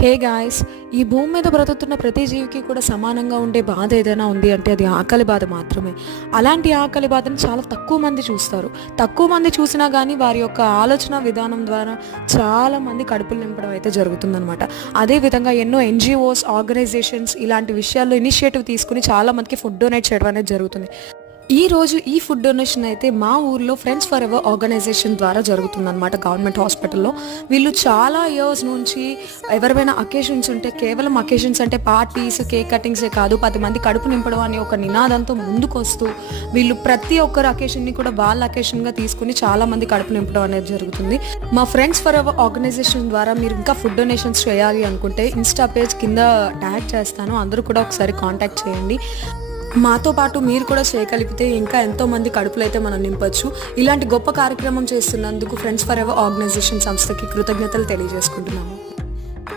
Hey guys, ఈ భూమి మీద బ్రతుకుతున్న ప్రతి జీవికి కూడా సమానంగా ఉండే బాధ ఏదైనా ఉంది అంటే అది ఆకలి బాధ మాత్రమే. అలాంటి ఆకలి బాధను చాలా తక్కువ మంది చూస్తారు. తక్కువ మంది చూసినా కానీ వారి యొక్క ఆలోచన విధానం ద్వారా చాలా మంది కడుపులు నింపడం అయితే జరుగుతుందనమాట. అదేవిధంగా ఎన్నో ఎన్జిఓస్, ఆర్గనైజేషన్స్ ఇలాంటి విషయాల్లో ఇనిషియేటివ్ తీసుకుని చాలా మందికి ఫుడ్ డొనేట్ చేయడం అనేది జరుగుతుంది. ఈ రోజు ఈ ఫుడ్ డొనేషన్ అయితే మా ఊర్లో ఫ్రెండ్స్ ఫర్ ఎవర్ ఆర్గనైజేషన్ ద్వారా జరుగుతుందన్నమాట. గవర్నమెంట్ హాస్పిటల్లో వీళ్ళు చాలా ఇయర్స్ నుంచి ఎవరైనా అకేషన్స్ ఉంటే, కేవలం అకేషన్స్ అంటే పార్టీస్, కేక్ కటింగ్సే కాదు, 10 మంది కడుపు నింపడం అనే ఒక నినాదంతో ముందుకొస్తూ వీళ్ళు ప్రతి ఒక్కరు అకేషన్ని కూడా వాళ్ళ అకేషన్గా తీసుకుని చాలా మంది కడుపు నింపడం అనేది జరుగుతుంది. మా ఫ్రెండ్స్ ఫర్ ఎవర్ ఆర్గనైజేషన్ ద్వారా మీరు ఇంకా ఫుడ్ డొనేషన్స్ చేయాలి అనుకుంటే ఇన్స్టా పేజ్ కింద ట్యాగ్ చేస్తాను, అందరూ కూడా ఒకసారి కాంటాక్ట్ చేయండి. మాతో పాటు మీరు కూడా చేయగలిగితే ఇంకా ఎంతోమంది కడుపులు అయితే మనం నింపొచ్చు. ఇలాంటి గొప్ప కార్యక్రమం చేస్తున్నందుకు ఫ్రెండ్స్ ఫర్ ఎవర్ ఆర్గనైజేషన్ సంస్థకి కృతజ్ఞతలు తెలియజేసుకుంటున్నాము.